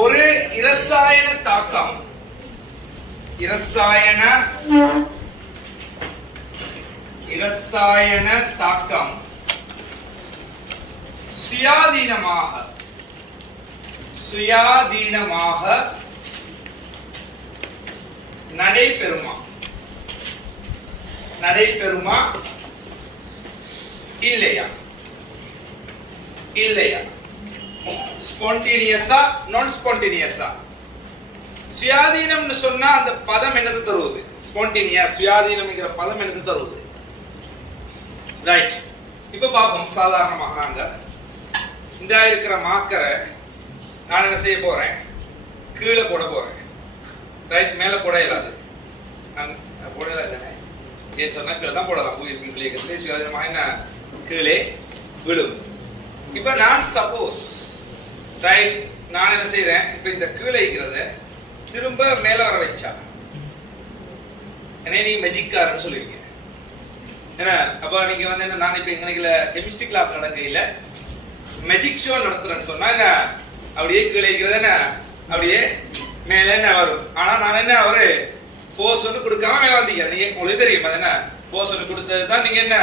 ஒரு இரசாயன தாக்கம் சுயாதீனமாக நடைபெறுமா இல்லையா ஸ்பான்டேனியஸா நான் ஸ்பான்டேனியஸா? சுயாதீனம்னு சொன்னா அந்த பதம் என்னது தருவது? ஸ்பான்டேனியஸ் சுயாதீனம்ங்கிற பதம் என்னது தருவது? ரைட். இப்ப பாப்போம். சாதாரணமாக நாங்க இந்த இருக்கிற மார்க்கரை நான் என்ன செய்ய போறேன்? கீழே போட போறேன். ரைட். மேல போட இயலாது. நான் போடல தானே. ஏன் சொன்னா கீழே தான் போடலாம். உயிர்ப்பின் கிளியக்கத்திலே சுயாதீனமாக என்ன கீழே விழும். இப்ப நான் சப்போஸ் ரைட் நான் என்ன செய்யறேன்? இப்ப இந்த கீழே இருக்கிறத திரும்ப மேல வர வச்சா என்ன நீ மெஜிக்காரன்னு சொல்லுவீங்க. ஏன்னா அப்ப நீங்க வந்து என்ன, நான் இப்ப எங்களுக்கு கெமிஸ்ட்ரி கிளாஸ் நடக்கையில மெஜிக் ஷோ நடத்துறேன்னு சொன்னா என்ன அப்படியே கீழே இருக்கிறது என்ன அப்படியே மேல என்ன வரும். ஆனா நான் என்ன ஒரு ஃபோர்ஸ் ஒன்று கொடுக்காம மேல வந்தீங்க. நீங்க உங்களுக்கு தெரியும் அது என்ன ஃபோர்ஸ் ஒன்று கொடுத்தது தான் நீங்க என்ன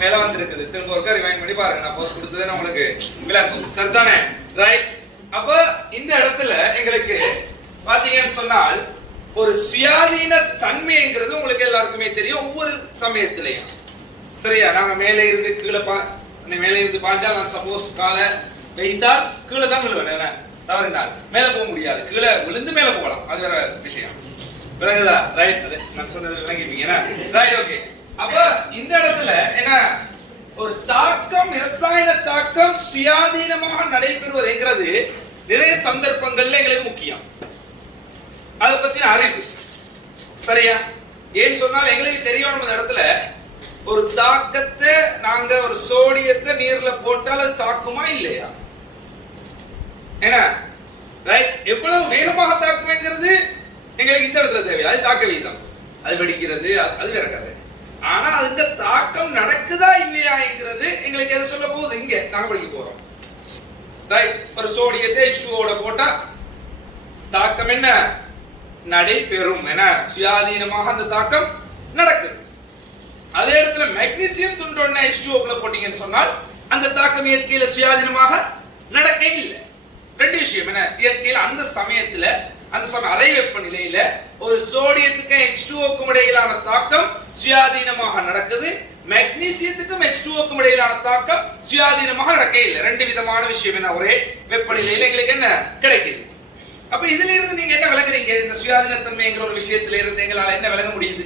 மேல வந்திருக்குது. திரும்ப ஒருக்கா ரிவைண்ட் பண்ணி பாருங்க. நான் ஃபோர்ஸ் கொடுத்தது உங்களுக்கு விளக்கும். சரிதானே? ரைட். அப்ப இந்த இடத்துல எங்களுக்கு பாத்தீங்கன்னு சொன்னால் ஒரு சுயாதீன தன்மைங்கிறது உங்களுக்கு எல்லாருக்குமே தெரியும் ஒவ்வொரு சமயத்திலையும். சரியா? நாங்க மேலே இருந்து கீழே மேலே இருந்து பாஞ்சால் நான் சப்போஸ் காலை வைத்தால் கீழே தான் விழுவேன். தவறினால் மேல போக முடியாது. கீழே விழுந்து மேல போகலாம். அது வேற விஷயம். விளங்குதா? ரைட். அது நான் சொன்னது விளங்கிப்பீங்க. ரைட். ஓகே. அப்ப இந்த இடத்துல என்ன ஒரு தாக்கம், இரசாயன தாக்கம் சுயாதீனமாக நடைபெறுவதுங்கிறது நிறைய சந்தர்ப்பங்கள்ல எங்களுக்கு முக்கியம். அதை பத்தின அறிவு. சரியா? ஏன்னு சொன்னால் எங்களுக்கு தெரியும் இந்த இடத்துல ஒரு தாக்கத்தை நாங்க ஒரு சோடியத்தை நீர்ல போட்டால் அது தாக்குமா இல்லையா? என்ன ரைட்? எவ்வளவு வேகமாக தாக்குமேங்கிறது எங்களுக்கு இந்த இடத்துல தேவை. அது தாக்க வீதம், அது வெடிக்கிறது, அது வேற கதை. ஆனா அதுக்கு தாக்கம் நடக்குதா இல்லையாங்கிறது எங்களுக்கு எதை சொல்ல போகுது? இங்க நாங்க படிக்க போறோம். ரைட். ஒரு சோடியத்தை H2O போட்டா தாக்கம் என்ன நடைபெறும். என சுயாதீனமாக அந்த தாக்கம் நடக்குது. அதே இடத்துல மெக்னீசியம் துண்டோட H2O போட்டீங்கன்னு சொன்னால் அந்த தாக்கம் இயற்கையில சுயாதீனமாக நடக்க இல்லை. ரெண்டு விஷயம். என்ன இயற்கையில அந்த சமயத்துல அந்த அறை வெப்பநிலையில ஒரு சோடியத்துக்கு H2O இடையிலான தாக்கம் சுயாதீனமாக நடக்குது. மெக்னீசியத்துக்கும் H2O இடையிலான தாக்கம் சுயாதீனமாக நடக்க இல்லை. ரெண்டு விதமான விஷயம். என்ன ஒரே வெப்பநிலையில எங்களுக்கு என்ன கிடைக்குது. அப்ப இதுல இருந்து நீங்க என்ன விளங்குறீங்க? இந்த சுயாதீனத்தன்மைங்கிற ஒரு விஷயத்துல இருந்து எங்களால என்ன விளங்க முடியுது?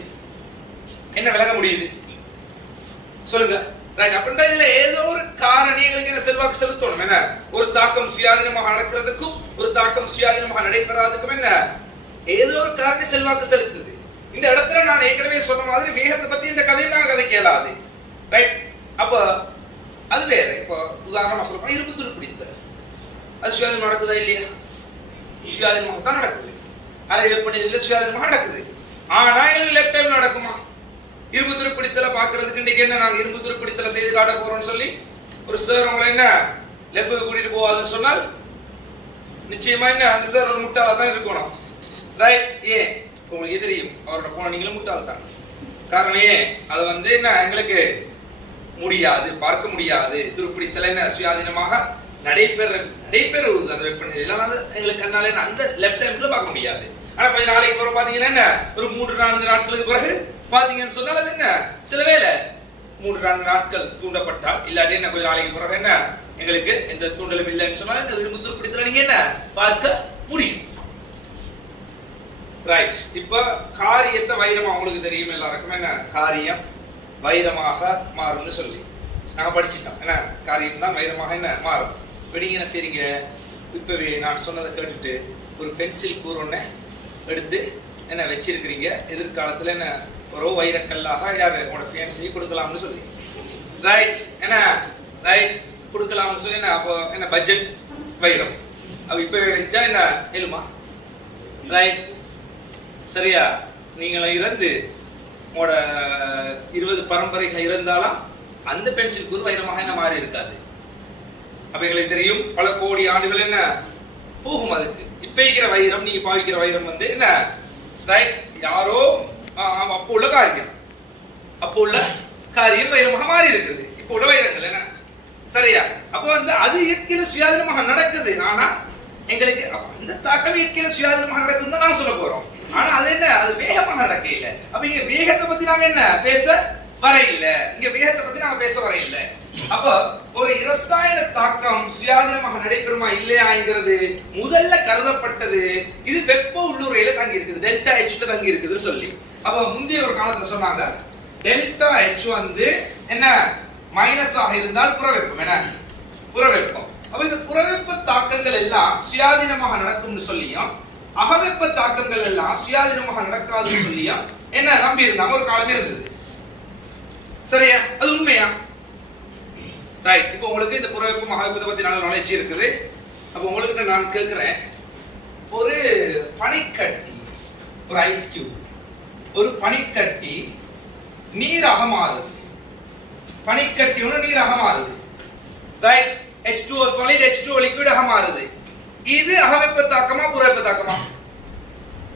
சொல்லுங்க. ரைட். அப்படின்னா இதுல ஏதோ ஒரு காரணி எங்களுக்கு என்ன செல்வாக்கு செலுத்தணும். என்ன ஒரு தாக்கம் சுயாதீனமாக நடக்கிறதுக்கும் ஒரு தாக்கம் சுயாதீனமாக நடைபெறாதுக்கும் என்ன ஏதோ ஒரு காரணி செல்வாக்கு செலுத்துது. இந்த இடத்துல நான் ஏற்கனவே சொன்ன மாதிரி வேகத்தை பத்தி இந்த கதையை நாங்க கதை கேளாது. ரைட். அப்ப அது வேற. இப்போ உதாரணமா சொல்ல இரும்பு துருப்பிடித்தல் அது சுயாதீனம் நடக்குதா இல்லையா? சுயாதீனமாக தான் நடக்குது. அறை வெப்பநிலையில சுயாதீனமாக நடக்குது. ஆனா எங்களுக்கு லெஃப்ட் டைம் நடக்குமா? இரும்பு துருப்பிடித்தலை பாக்குறதுக்கு இன்னைக்கு என்ன நாங்க இரும்பு துருப்பிடித்தலை செய்து காட்ட போறோம்னு சொல்லி ஒரு சார் உங்களை என்ன லெஃப்ட் கூட்டிட்டு போவாதுன்னு சொன்னால் நிச்சயமா என்ன அந்த சார் ஒரு முட்டாளா தான் இருக்கணும். ரைட். ஏன் உங்களுக்கு தெரியும் அவரோட போன நீங்களும் முட்டாள் தான். காரணம் ஏன் அதை வந்து என்ன எங்களுக்கு முடியாது, பார்க்க முடியாது. துருப்பிடித்தலை என்ன சுயாதீனமாக நடைபெறுவது அந்த வெப்பநிலையில எங்களுக்கு கண்ணால அந்த லெஃப்ட் டைம்ல பார்க்க முடியாது. ஆனா கொஞ்ச நாளைக்கு பிறகு பாத்தீங்கன்னா என்ன ஒரு 3-4 நாட்களுக்கு பிறகு பாத்தீங்கன்னு சொன்னால் அது என்ன சில வேளை 3-4 நாட்கள் தூண்டப்பட்டால் இல்லாட்டி என்ன கொஞ்ச நாளைக்கு பிறகு என்ன எங்களுக்கு எந்த தூண்டலும் இல்லைன்னு சொன்னால் இந்த இரும்பு துருப்பிடித்தலை நீங்க என்ன பார்க்க முடியும். ரைட். இப்ப காரியத்தை வைரமா உங்களுக்கு தெரியும் எல்லாருக்கும். என்ன காரியம் வைரமாக மாறும்னு சொல்லி நாங்க படிச்சுட்டோம். என்ன காரியம் தான் வைரமாக என்ன மாறும். நீங்க என்ன செய்றீங்க? இப்பவே நான் சொன்னதை கேட்டுட்டு ஒரு பென்சில் கூறுன்னு எடுத்து என்ன வச்சிருக்கிறீங்க. எதிர்காலத்துல என்ன ஒரு வைரக்கல்லாக யாரு உங்களோட ஃபியான்சி கொடுக்கலாம்னு சொல்லி. ரைட். என்ன ரைட் கொடுக்கலாம்னு சொல்லி என்ன அப்போ என்ன பட்ஜெட் வைரம் அப்ப இப்பவே வச்சா என்ன எழுமா? ரைட். சரியா? நீங்கள இறந்து உங்களோட 20 பரம்பரைகள் இருந்தாலும் அந்த பென்சில் கூறு வைரமாக என்ன மாறி இருக்காது. அப்ப எங்களுக்கு தெரியும் பல கோடி ஆண்டுகள் என்ன போகும். அதுக்கு இப்ப இருக்கிற வைரம் நீங்க பாவிக்கிற வைரம் வந்து என்ன ரைட் யாரோ அப்போ உள்ள காரியம் வைரமாக மாறி இருக்குது இப்போ உள்ள வைரங்கள் என்ன சரியா அப்போ வந்து அது இயற்கையில சுயாதீனமாக நடக்குது ஆனா எங்களுக்கு அந்த தாக்கம் இயற்கையில சுயாதீனமாக நடக்குதுன்னு நாங்க சொல்ல போறோம் ஆனா அது என்ன அது வேகமாக நடக்க இல்ல அப்ப இங்க வேகத்தை பத்தி நாங்க என்ன பேச வர இல்ல இங்க வேகத்தை பத்தி நாங்க பேச வர இல்ல அப்ப ஒரு இரசாயன தாக்கம் சுயாதீனமாக நடைபெறுமா இல்லையாங்கிறது முதல்ல கருதப்பட்டது இது வெப்ப உள்ளுறையில தங்கி இருக்குது டெல்டா H தங்கி இருக்குதுன்னு சொல்லி அப்ப முந்தைய ஒரு காலத்துல சொன்னாங்க டெல்டா H வந்து என்ன மைனஸ் ஆக இருந்தால் புறவெப்பம் என்ன புறவெப்பம் அப்ப இந்த புறவெப்ப தாக்கங்கள் எல்லாம் சுயாதீனமாக நடக்கும்னு சொல்லியும் அகவெப்ப தாக்கங்கள் எல்லாம் சுயாதீனமாக நடக்காதுன்னு சொல்லியும் என்ன நம்பி இருந்தாங்க ஒரு காலமே இருந்தது சரியா அது உண்மையா ரைட் இப்போ உங்களுக்கு இந்த புறவெப்பம் அகவெப்பத்தை பத்தி நல்ல நாலேஜ் இருக்குது அப்ப உங்களுக்கு நான் கேட்கிறேன் ஒரு பனிக்கட்டி ஒரு ஐஸ் கியூப் ஒரு பனிக்கட்டி நீராக மாறுது பனிக்கட்டி ஒன்று நீராக மாறுது right H2O solid H2O liquid ஆக மாறுது இது அகவெப்ப தாக்கமா புறவெப்ப தாக்கமா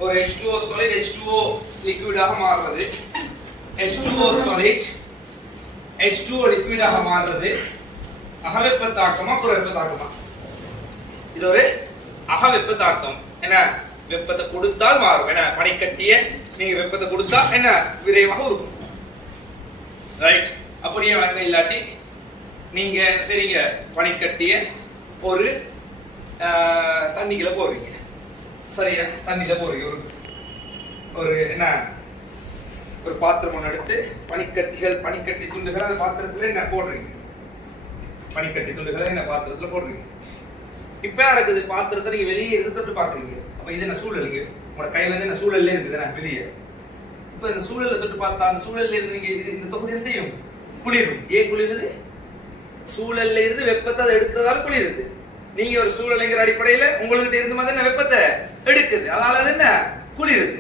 ஒரு H2O solid H2O liquid ஆக மாறுறது H2O solid H2O liquid ஆக மாறுறது அகவெப்ப தாக்கமா புறவெப்ப தாக்கமா இது ஒரு அகவெப்ப தாக்கம் என்ன வெப்பத்தை கொடுத்தால் மாறும் என்ன பனிக்கட்டிய நீங்க வெப்பத்தை கொடுத்தா என்ன விரைவாக இருக்கும் ரைட் அப்படியே வழங்க இல்லாட்டி நீங்க சரிங்க பனிக்கட்டிய ஒரு தண்ணிக்குள்ள போடுவீங்க சரியா தண்ணியில போடுவீங்க ஒரு என்ன ஒரு பாத்திரம் ஒன்று எடுத்து பனிக்கட்டி துண்டுகள் அந்த பாத்திரத்துல என்ன போடுறீங்க பனிக்கட்டி துண்டுகளை என்ன பாத்திரத்துல போடுறீங்க இப்ப நடக்குது பாத்திரத்தை நீங்க வெளியே இருந்து தொட்டு பாக்குறீங்க அப்ப இது என்ன சூழலுக்கு உங்களோட கை வந்து என்ன சூழல்ல இருக்குது வெளியே இப்ப இந்த சூழல்ல தொட்டு பார்த்தா அந்த சூழல்ல இருந்து நீங்க இந்த தொகுதி என்ன செய்யும் குளிரும் ஏன் குளிருது சூழல்ல இருந்து வெப்பத்தை அதை எடுக்கிறதால குளிருது நீங்க ஒரு சூழலுங்கிற அடிப்படையில உங்கள்கிட்ட இருந்து வந்து என்ன வெப்பத்தை எடுக்குது அதனால அது என்ன குளிருது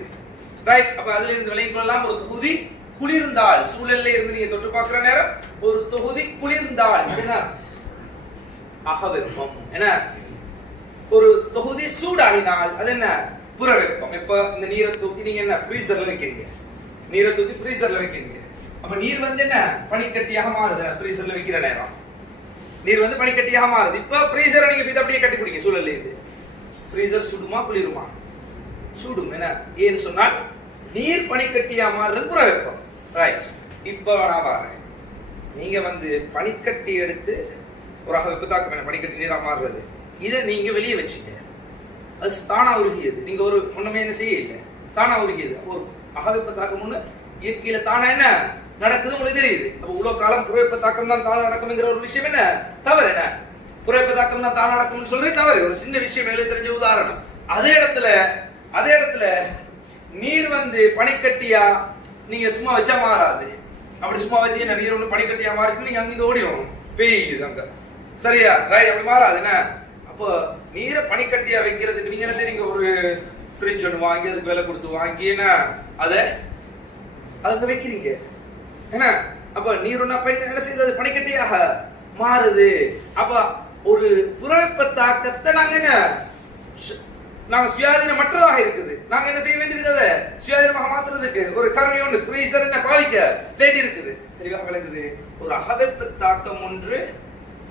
ரைட் அப்ப அதுல இருந்து விளங்கிக் கொள்ளலாம் ஒரு தொகுதி குளிர்ந்தால் சூழல்ல இருந்து நீங்க தொட்டு பார்க்கிற நேரம் ஒரு தொகுதி குளிர்ந்தால் என்ன அகவெப்பம் என்ன ஒரு தொகுதி சூடாகினால் அது என்ன புறவெப்பம் இப்ப இந்த நீரை தூக்கி நீங்க என்ன ஃப்ரீசர்ல வைக்கிறீங்க நீரை தூக்கி ஃப்ரீசர்ல வைக்கிறீங்க அப்ப நீர் வந்து என்ன பனிக்கட்டியாக மாறுது ஃப்ரீசர்ல வைக்கிற நேரம் நீர் வந்து பனிக்கட்டியாக மாறுது இப்ப ஃப்ரீசரை நீங்க அப்படியே கட்டி பிடிங்க சூழல்ல இருந்து ஃப்ரீசர் சுடுமா குளிருமா சுடும் என்ன ஏன்னு சொன்னால் நீர் பனிக்கட்டியா மாறுறது புறவெப்பம் ரைட் இப்ப நான் பாருங்க நீங்க வந்து பனிக்கட்டி எடுத்து ஒரு அகவெப்ப தாக்கம் பனிக்கட்டி நீரா மாறுறது இதை நீங்க வெளியே வச்சுக்க அது தானா உருகியது நீங்க ஒரு ஒண்ணுமே என்ன செய்ய இல்லை தானா உருகியது ஒரு அகவெப்ப தாக்கம் ஒண்ணு இயற்கையில தானா என்ன நடக்குது உங்களுக்கு தெரியுது அப்ப இவ்வளவு காலம் புறவெப்ப தாக்கம் தான் தானா நடக்கும்ங்கிற ஒரு விஷயம் என்ன தவறு என்ன புறவெப்ப தாக்கம் தான் தானா நடக்கும்னு சொல்லி தவறு ஒரு சின்ன விஷயம் மேலே தெரிஞ்ச உதாரணம் அதே இடத்துல நீர் வந்து பனிக்கட்டியா நீங்க சும்மா வச்சா மாறாது அப்படி சும்மா வச்சு நீர் ஒண்ணு பனிக்கட்டியா மாறிட்டு நீங்க அங்கிருந்து ஓடிடும் பெய்யுது அங்க சரியா ரைட் அப்படி மாறாது என்ன அப்போ நீரை பனிக்கட்டியா வைக்கிறதுக்கு நீங்க என்ன செய்றீங்க ஒரு ஃப்ரிட்ஜ் ஒன்று வாங்கி அதுக்கு விலை கொடுத்து வாங்கி என்ன அதை வைக்கிறீங்க என்ன அப்ப நீர் ஒண்ணு அப்ப என்ன செய்யறது பனிக்கட்டியாக மாறுது அப்ப ஒரு புறவெப்ப தாக்கத்தை நாங்க சுயாதீனமற்றதாக இருக்குது நாங்க என்ன செய்ய வேண்டியிருக்கிறது சுயாதீனமாக மாத்துறதுக்கு ஒரு கருவி ஒன்று ஃப்ரீசர் என்ன பாவிக்க வேண்டி இருக்குது தெளிவாக விளங்குது ஒரு அகவெப்ப தாக்கம் ஒன்று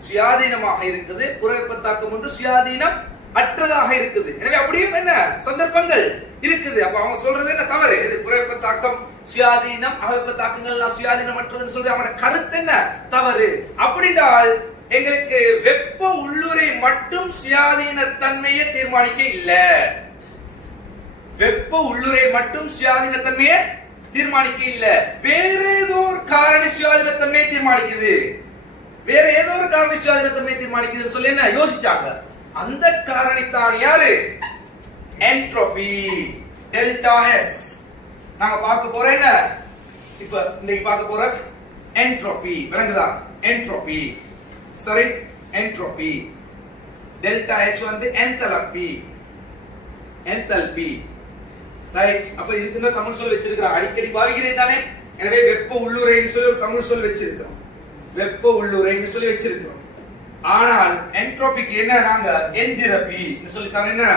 சுயாதீனமாக இருக்குது புறவெப்ப தாக்கம் ஒன்று சுயாதீனம் அற்றதாக இருக்குது எனவே அப்படியும் என்ன சந்தர்ப்பங்கள் இருக்குது அப்ப அவங்க சொல்றது என்ன தவறு இது புறவெப்ப தாக்கம் சுயாதீனம் அகவெப்ப தாக்கங்கள் எல்லாம் சுயாதீனமற்றதுன்னு சொல்லி அவனோட கருத்து என்ன தவறு அப்படின்றால் எங்களுக்கு வெப்ப உள்ளுரை மட்டும் சுயாதீன தன்மையை தீர்மானிக்க இல்ல வெப்ப உள்ளுரை மட்டும் சுயாதீன தன்மையை தீர்மானிக்க இல்ல வேற ஏதோ ஒரு காரணி சுயாதீன தன்மையை தீர்மானிக்குது வேற ஏதோ ஒரு காரணி சுயாதீன தன்மையை தீர்மானிக்குதுன்னு சொல்லி என்ன யோசிச்சாங்க அந்த காரணி தான் யாரு என்ட்ரோபி டெல்டா எஸ் நாங்க பார்க்க போறோம் என்ன இப்ப இன்னைக்கு பார்க்க போற என்ட்ரோபி விளங்குதா என்ட்ரோபி சரி என்ட்ரோபி டெல்டா H வந்து என்தல்பி ரைட் அப்ப இதுக்கு தமிழ் சொல் வச்சிருக்காங்க அடிக்கடி பாவிக்கிறேன் தானே எனவே வெப்ப உள்ளுரைன்னு சொல்லி ஒரு தமிழ் சொல் வச்சிருக்கோம் வெப்ப உள்ளுரைன்னு சொல்லி வச்சிருக்கோம் ஆனால் என்ட்ரோபிக்கு என்ன நாங்க என்திரபி சொல்லி என்ன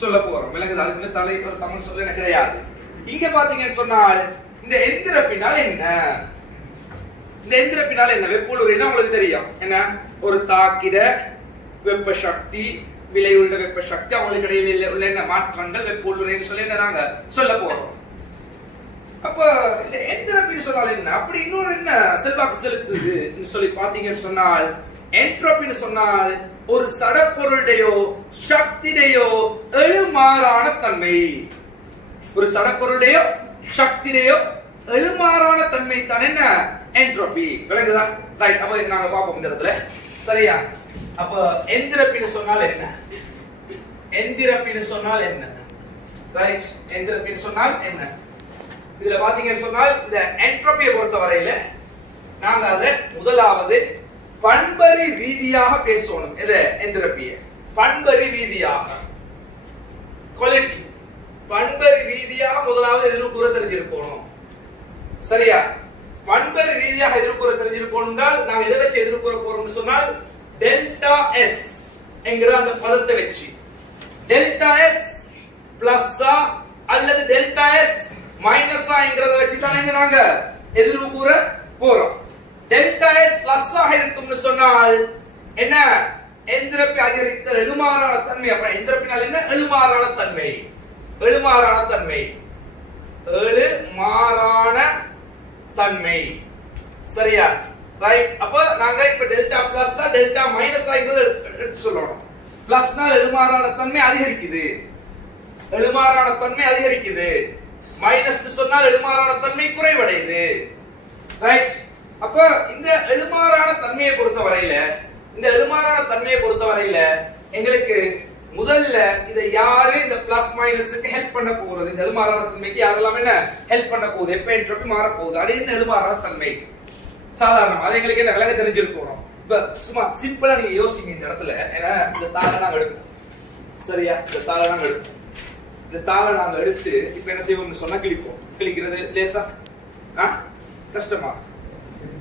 சொல்ல போறோம். விளங்குது? அதுக்கு தலை ஒரு தமிழ் சொல்ல எனக்கு கிடையாது. இங்க பாத்தீங்கன்னு சொன்னால் இந்த எந்திரப்பினால் என்ன, இந்த எந்திரப்பினால் என்ன, வெப்பூடுருவினா உங்களுக்கு தெரியும் என்ன, ஒரு தாக்கிட வெப்ப சக்தி விளைவுள்ள வெப்ப சக்தி அவங்களுக்கு இடையில உள்ள என்ன மாற்றங்கள் வெப்பூடுருவின்னு சொல்லி என்ன நாங்க சொல்ல போறோம். அப்ப இந்த என்ட்ரோபின்னு சொன்னால் என்ன, அப்படி இன்னொரு என்ன செல்வாக்கு செலுத்துது சொல்லி பாத்தீங்கன்னு சொன்னால், என்ட்ரோபின்னு சொன்னால் ஒரு சடப்பொருளுடையோ சக்தியுடையோ எழுமாறான தன்மை, ஒரு சடப்பொருளுடையோ சக்தியுடையோ எழுமாறான தன்மை தான் என்ன என்ட்ரோபி. விளங்குதா? ரைட். அப்ப நாங்க பாப்போம் இந்த இடத்துல. சரியா? அப்ப எந்திரப்பின்னு சொன்னால் என்ன, எந்திரப்பின்னு சொன்னால் என்ன, ரைட், எந்திரப்பின்னு சொன்னால் என்ன, இதுல பாத்தீங்கன்னு சொன்னால் இந்த என்ட்ரோபியை பொறுத்த வரையில நாங்க அதை முதலாவது பண்பறி ரீதியாக பேசணும். எது? எந்திரப்பியை பண்பறி ரீதியாக, குவாலிட்டி பண்பறி ரீதியாக முதலாவது எதிர்கூற தெரிஞ்சிருக்கணும். சரியா? பண்பறி ரீதியாக எதிர்கூற தெரிஞ்சிருக்கணும். நாங்க எதை வச்சு எதிர்கூற போறோம்னு சொன்னால் டெல்டா எஸ் என்கிற அந்த பதத்தை வச்சு, டெல்டா எஸ் பிளஸ்ஸா அல்லது டெல்டா எஸ் மைனஸா என்கிறத வச்சு தான் நாங்க எதிர்கூற போறோம். டெல்டா எஸ் பிளஸ் ஆக இருக்கும்னு சொன்னால் என்ன, எந்திரப்பி அதிகரித்தல் எழுமாறான தன்மை. அப்புறம் எந்திரப்பினால் என்ன, எழுமாறான தன்மை, எழுமாறான தன்மை, எழுமாறான தன்மை. சரியா? ரைட். அப்ப நாங்க இப்ப டெல்டா பிளஸ் டெல்டா மைனஸ் எடுத்து சொல்லணும். பிளஸ்னா எழுமாறான தன்மை அதிகரிக்குது, எழுமாறான தன்மை அதிகரிக்குது. மைனஸ் சொன்னால் எழுமாறான தன்மை குறைவடையுது. ரைட். அப்ப இந்த எழுமாறான தன்மையை பொறுத்த வரையில, இந்த எழுமாறான தன்மையை பொறுத்த வரையில எங்களுக்கு முதல்ல இதை யாரு இந்த பிளஸ் மைனஸுக்கு ஹெல்ப் பண்ண போறது, இந்த எழுமாறான தன்மைக்கு யாரெல்லாம் என்ன ஹெல்ப் பண்ண போகுது, எப்ப என்ட்ரோபி மாற போகுது, அது என்ன எழுமாறான தன்மை. சாதாரணமா அது எங்களுக்கு என்ன விளங்க தெரிஞ்சிருக்கணும். இப்ப சும்மா சிம்பிளா நீங்க யோசிங்க இந்த இடத்துல. ஏன்னா இந்த தாளை நாங்க எடுப்போம். சரியா? இந்த தாளை நாங்க எடுப்போம். இந்த தாளை நாங்க எடுத்து இப்ப என்ன செய்வோம்னு சொன்னா கிளிப்போம். கிளிக்கிறது லேசா கஷ்டமா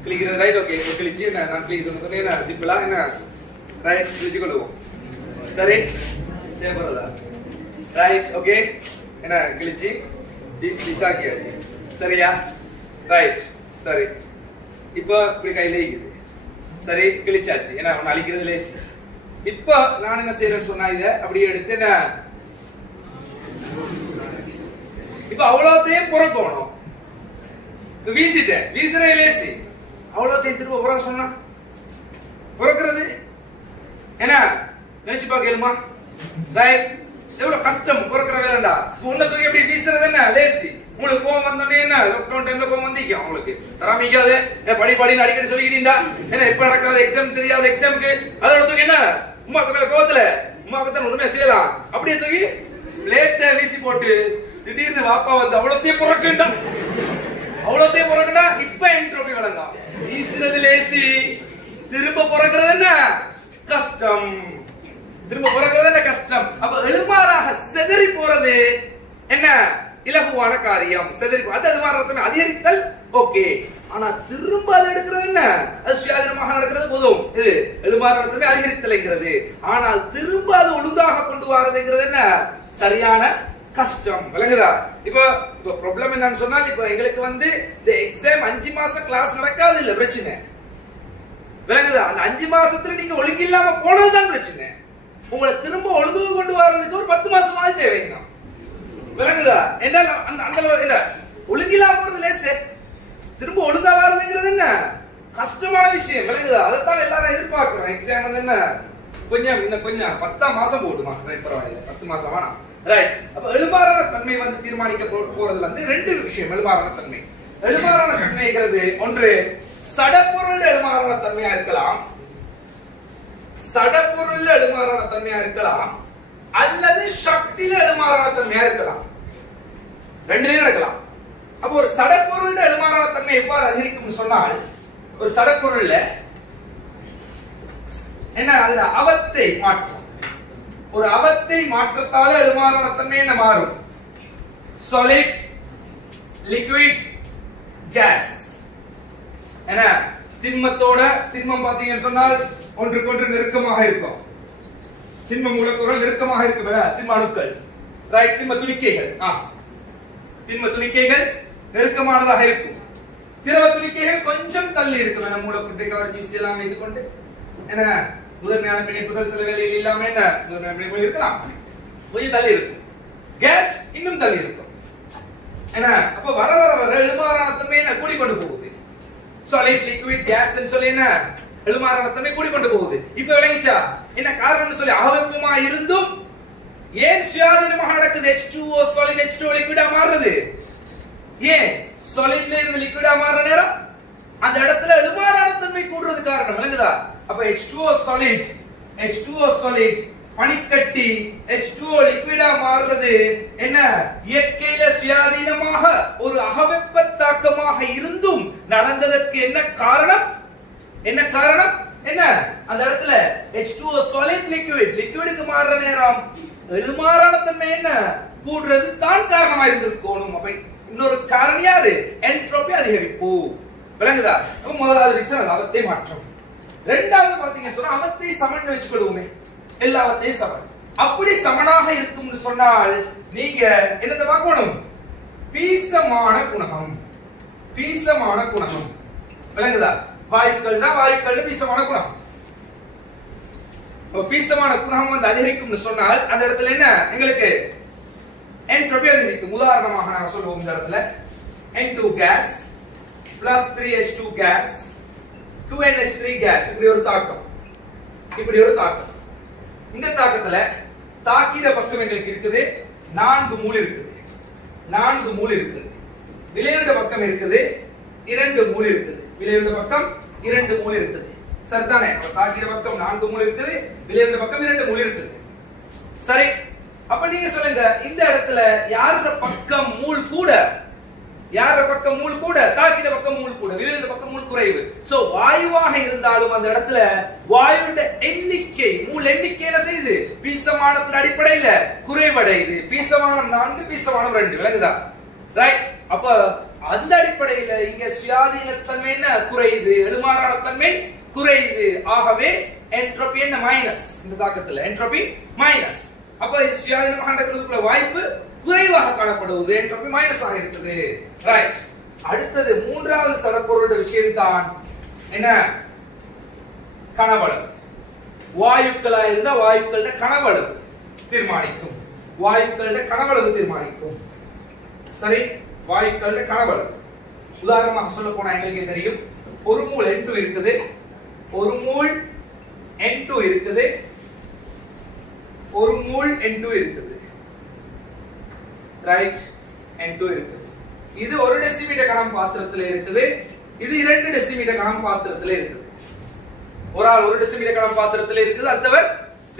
கிளிக்கிறது. ரைட். ஓகே. கிளிச்சு என்ன நான் கிளிக் சொன்ன என்ன சிம்பிளா என்ன ரைட் கிளிச்சு கொள்ளுவோம். சரி தேவைப்படுறதா? ரைட். ஓகே. என்ன கிளிச்சு டிசாக்கியாச்சு. சரியா? ரைட். சரி. இப்போ இப்படி கையில இருக்குது. சரி கிழிச்சாச்சு. ஏன்னா ஒன்னு அழிக்கிறது லேசி. இப்போ நான் என்ன செய்யறேன்னு சொன்னா இதை அப்படியே எடுத்து என்ன இப்ப அவ்வளோத்தையும் புறக்கணும். வீசிட்டேன், வீசுற லேசி. அவ்வளோத்தையும் திரும்ப புறக்க சொன்னா புறக்கிறது என்ன நினைச்சு பாக்கலுமா? ரைட். எவ்வளவு கஷ்டம் புறக்கிற வேலைண்டா. உன்ன தூக்கி எப்படி வீசுறது என்ன லேசி. உங்களுக்கு கோவம் வந்தோடனே என்ன லாக்டவுன் டைம்ல கோவம் வந்தீங்க உங்களுக்கு தராமிக்காது படி படின்னு அடிக்கடி சொல்லிக்கிட்டீங்க. என்ன இப்ப நடக்காத எக்ஸாம் தெரியாத எக்ஸாமுக்கு அதோட தூக்கி என்ன உமாக்கு மேல கோவத்துல உமாக்கு தான் ஒண்ணுமே செய்யலாம் அப்படியே தூக்கி பிளேட்டை வீசி போட்டு திடீர்னு வாப்பா வந்து அவ்வளோத்தையும் புறக்கண்டா, அவ்வளோத்தையும் புறக்கண்டா. இப்ப என்ட்ரோபி வழங்கும். வீசுறது லேசி, திரும்ப புறக்கிறது என்ன கஷ்டம், திரும்ப புறக்கிறது என்ன கஷ்டம். அப்ப எழுமாறாக செதறி போறது என்ன இலகுவான காரியம். செதறி அது எழுமாறாக அதிகரித்தல் ஓகே. ஆனா திரும்ப அது எடுக்கிறது என்ன, அது சுயாதீனமாக நடக்கிறது போதும். இது எழுமாறாக அதிகரித்தல்ங்கிறது. ஆனால் திரும்ப அது ஒழுங்காக கொண்டு வரதுங்கிறது என்ன சரியான கஷ்டம். விளங்குதா? இப்போ ப்ராப்ளம் என்னன்னு சொன்னால் இப்போ எங்களுக்கு வந்து இந்த எக்ஸாம் 5 மாசம் கிளாஸ் நடக்காது இல்ல பிரச்சனை. விளங்குதா? அந்த 5 மாசத்துல நீங்க ஒழுங்கு இல்லாம போனதுதான் பிரச்சனை. உங்களை திரும்ப ஒழுங்கு கொண்டு வர்றதுக்கு ஒரு 10 மாசமாவது தேவைங்க. விளங்குதா? என்ன அந்த இல்ல ஒழுங்கு இல்லாம போறது லேசே, திரும்ப ஒழுங்கா வர்றதுங்கிறது என்ன கஷ்டமான விஷயம். விளங்குதா? அதைத்தான் எல்லாரும் எதிர்பார்க்கிறோம். எக்ஸாம் வந்து என்ன கொஞ்சம் இன்னும் கொஞ்சம் 10 மாசம் போடுமா, பரவாயில்ல 10 மாசம் வேணாம். ரைட். அப்ப எழுமாறான தன்மை வந்து தீர்மானிக்க போறது வந்து 2 விஷயம். எழுமாறான தன்மை, எழுமாறான தன்மைங்கிறது ஒன்று சடப்பொருள் எழுமாறான தன்மையா இருக்கலாம், சடப்பொருள் எழுமாறான தன்மையா இருக்கலாம், அல்லது சக்தியில எழுமாறான தன்மையா இருக்கலாம். ரெண்டுலயும் இருக்கலாம். அப்ப ஒரு சடப்பொருள் எழுமாறான தன்மை எவ்வாறு அதிகரிக்கும் சொன்னால், ஒரு சடப்பொருள்ல என்ன அதுல அவத்தை மாற்றம், ஒரு அவத்தை மாற்றத்தால எழுமாறான தன்மை என்ன மாறும், சாலிட், லிக்விட், கேஸ். என்ன திண்மத்தோட திண்மம் பாத்தீங்கன்னு சொன்னால் ஒன்றுக்கொன்று நெருக்கமாக இருக்கும். திண்ம மூலக்கூறுகள் நெருக்கமாக இருக்கும் திண்ம அணுக்கள். ரைட். திண்ம துணிக்கைகள் திண்ம துணிக்கைகள் நெருக்கமானதாக இருக்கும். திரவ துணிக்கைகள் கொஞ்சம் தள்ளி இருக்கும். மூலக்கூற்றை கவர்ச்சி எல்லாம் வைத்துக் கொண்டு என்ன முதன்மையான பிணைப்புகள் சில வேளையில் இல்லாம என்ன முதன்மையான பிணைப்புகள் இருக்கலாம், கொஞ்சம் தள்ளி இருக்கும். கேஸ் இன்னும் தள்ளி இருக்கும். என்ன அப்ப வர வர வர எழுமாறான தன்மை என்ன கூடிக்கொண்டு போகுது. சாலிட் லிக்விட் கேஸ் சொல்லி என்ன எழுமாறான தன்மை கூடிக்கொண்டு போகுது. இப்ப விளங்கிச்சா என்ன காரணம்னு சொல்லி அகவெப்பமா இருந்தும் ஏன் சுயாதீனமாக நடக்குது? H2O சாலிட் H2O லிக்விடா மாறுது. ஏன் சாலிட்ல இருந்து லிக்விடா மாறுற நேரம் அந்த இடத்துல எழுமாறான தன்மை கூடுறது காரணம் விளங்குதா? அப்ப H2O சாலிட் பனிக்கட்டி H2O லிக்விடா மாறுறது என்ன இயற்கையில சுயாதீனமாக ஒரு அகவெப்ப தாக்கமாக இருந்தும் நடந்ததற்கு என்ன காரணம்? என்ன அந்த இடத்துல H2O சாலிட் லிக்விடுக்கு மாறுற நேரம் எழுமாறான தன்மை என்ன கூடுறது தான் காரணமா இருந்திருக்கணும். அப்ப இன்னொரு காரணம் யாரு? என்ட்ரோபி அதிகரிப்பு. விளங்குதா? முதலாவது ரீசன் அவத்தை மாற்றம். இரண்டாவது பாத்தீங்கன்னா சொன்னா அவத்தை சமன் வச்சுக்கொள்வோமே, எல்லாவற்றையும் சமன். அப்படி சமனாக இருக்கும் சொன்னால் நீங்க என்னத்தை பார்க்கணும்? பீசமான குணகம். விளங்குதா? வாயுக்கள் தான் வாயுக்கள் பீசமான குணகம். பீசமான குணகம் வந்து அதிகரிக்கும் சொன்னால் அந்த இடத்துல என்ன எங்களுக்கு என்ட்ரோபி அதிகரிக்கும். உதாரணமாக நான் சொல்லுவோம் இந்த இடத்துல N2 case plus 3H2 case 2NH3 case இப்படி ஒரு தாக்கம். இந்த தாக்கத்துல தாக்கிட பக்கம் எங்களுக்கு இருக்குது 4 மூல் இருக்குது. விளைவுண்ட பக்கம் இருக்குது 2 மூல் இருக்குது. சரிதானே? தாக்கிட பக்கம் 4 மூல் இருக்குது, விளைவுண்ட பக்கம் 2 மூல் இருக்குது. சரி, அப்ப நீங்க சொல்லுங்க இந்த இடத்துல யாரோட பக்கம் மூல் கூட? தாக்கிட பக்கம் மூல் கூட, விளைவுண்ட பக்கம் மூல் குறைவு. சோ வாயுவாக இருந்தாலும் அந்த இடத்துல வாயுவோட எண்ணிக்கை மூல் எண்ணிக்கை என்ன செய்யுது? பீசமானத்தின் அடிப்படையில குறைவடையுது. பீசமானம் 4 பீசமானம் 2. விளங்குதா? ரைட். அப்ப அந்த அடிப்படையில இங்க சுயாதீனத்தன்மை என்ன குறையுது, எழுமாறான தன்மை குறையுது. ஆகவே என்ட்ரோபி என்ன மைனஸ். இந்த தாக்கத்துல என்ட்ரோபி மைனஸ். அப்ப சுயாதீனமாக நடக்கிறதுக்குள்ள வாய்ப்பு குறைவாக காணப்படுவது. என்ட்ரோபி மைனஸ் ஆக இருக்குது. ரைட். அடுத்தது மூன்றாவது சடப்பொருளோட விஷயம் தான் என்ன? கனவளவு. வாயுக்களா இருந்தா வாயுக்களோட கனவளவு தீர்மானிக்கும். சரி, வாயுக்களோட கனவளவு. உதாரணமாக சொல்ல போனா எங்களுக்கே தெரியும், ஒரு மூல் N2 இருக்குது, ஒரு மூல் N2 இருக்குது. ரைட். N2 இருக்குது. இது 1 டெசிமீட்டர் கனம் பாத்திரத்துல இருக்குது. இது 2 டெசிமீட்டர் கனம் பாத்திரத்துல இருக்குது. ஒரு ஆள் 1 டெசிமீட்டர் கனம் பாத்திரத்துல இருக்குது, அடுத்தவர்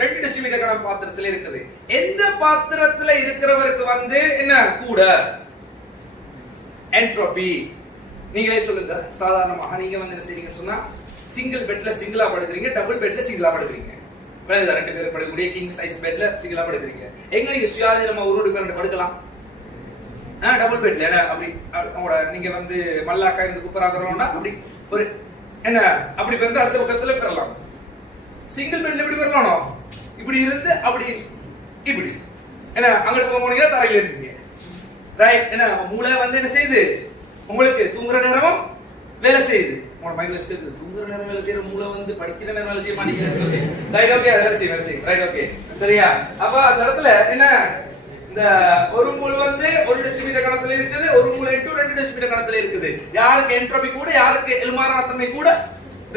2 டெசிமீட்டர் கனம் பாத்திரத்துல இருக்குது. எந்த பாத்திரத்துல இருக்கிறவருக்கு வந்து என்ன கூட? என்ட்ரோபி. நீங்களே சொல்லுங்க. சாதாரணமாக நீங்க வந்து என்ன செய்றீங்க சொன்னா சிங்கிள் பெட்ல சிங்கிளா படுக்கிறீங்க, டபுள் பெட்ல சிங்கிளா படுக்கிறீங்க. வேற 2 பேர் படுக்கக்கூடிய கிங் சைஸ் பெட்ல சிங்கிளா படுக்கிறீங்க. எங்க நீங்க சுயாதீனமா ஒரு பேர் படுக்கலாம்? டபுள் பெட்ல அப்படி நீங்க வந்து மல்லாக்கா இருந்து குப்பராக்குறோம்னா அப்படி ஒரு என்ன அப்படி வந்து அடுத்த பக்கத்துல பெறலாம். சிங்கிள் பெட்ல எப்படி பெறலாம்? இப்படி இருந்து அப்படி இப்படி என்ன அங்க போனீங்க தரையில இருக்கீங்க. ரைட். என்ன மூளை வந்து என்ன செய்யுது? உங்களுக்கு தூங்குற நேரமும் வேலை செய்யுது. உங்க மைண்ட்ல ஸ்டேட் தூங்குற நேரம் வேலை செய்யற மூளை வந்து படிக்கிற நேரம் வேலை செய்ய மாட்டேங்குதுன்னு சொல்லி ரைட் ஓகே வேலை செய்யும். ரைட் ஓகே சரியா? அப்ப அந்த இடத்துல என்ன இந்த ஒரு மூல் வந்து 1 டெசிமீட்டர் கணத்துல இருக்குது, ஒரு மூல் N2 2 டெசிமீட்டர் கணத்துல இருக்குது. யாருக்கு என்ட்ரோபி கூட, யாருக்கு எழுமாறான தன்மை கூட?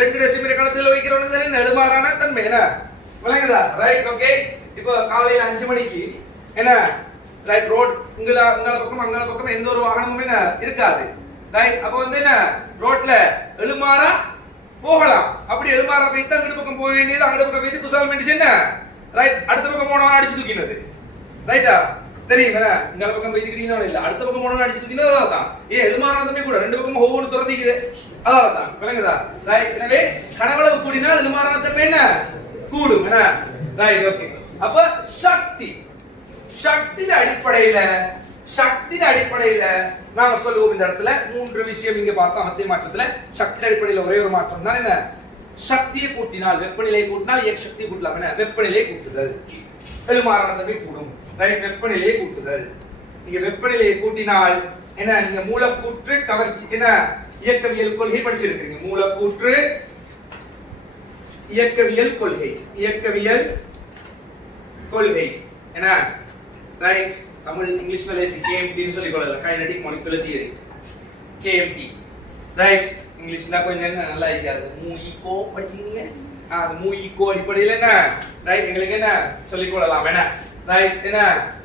2 டெசிமீட்டர் கணத்துல வைக்கிறவங்க என்ன எழுமாறான தன்மை என்ன? விளங்குதா? Right okay. இப்போ காலையில 5 மணிக்கு என்ன ரைட் ரோட் உங்கள பக்கம் எந்த ஒரு வாகனமும் என்ன இருக்காது. ரைட். அப்ப வந்து என்ன ரோட்ல எழுமாறா போகலாம். அப்படி எழுமாறா போயிட்டு அங்கிட்டு பக்கம் போக வேண்டியது, அங்கிட்டு பக்கம் போயிட்டு குசால் மெடிசன் என்ன ரைட் அடுத்த பக்கம் போனவன் அடிச்சு தூக்கினது. ரைட்டா? தெரியுமா? இந்த பக்கம் போயிட்டு இல்ல அடுத்த பக்கம் போனவன் அடிச்சு தூக்கினது அதான். ஏன் எழுமாறா தன்மை கூட 2 பக்கம் ஒவ்வொரு துரத்திக்குது. அதான் விளங்குதா? ரைட். எனவே கனவளவு கூடினால் எழுமாறான தன்மை என்ன கூடும். என்ன ரைட் ஓகே. அப்ப சக்தியின் அடிப்படையில நாங்க சொல்லுவோம் இந்த இடத்துல 3 விஷயம் இங்க பார்த்தோம். மத்திய மாற்றத்துல சக்தி அடிப்படையில ஒரே ஒரு மாற்றம் தான் என்ன சக்தியை கூட்டினால் வெப்பநிலை கூட்டினால் இயக்க சக்தியை கூட்டலாம் என்ன வெப்பநிலை கூட்டுதல் எழுமாறான தன்மை கூடும் ரைட் வெப்பநிலையை கூட்டுதல் நீங்க வெப்பநிலையை கூட்டினால் என்ன நீங்க மூலக்கூற்று கவர்ச்சி என்ன இயக்கவியல் கொள்கை படிச்சிருக்கீங்க மூலக்கூற்று இயக்கவியல் கொள்கை என்ன ரைட் தமிழ் இங்கிலீஷ்ல லேசி KMT னு சொல்லி கொள்ளல kinetic molecular theory KMT right இங்கிலீஷ்ல கொஞ்சம் நல்லா இருக்காது மூ ஈகோ படிச்சீங்க அது மூ ஈகோ அடிப்படையில் என்ன ரைட் எங்களுக்கு என்ன சொல்லி கொள்ளலாம் என்ன ரைட் என்ன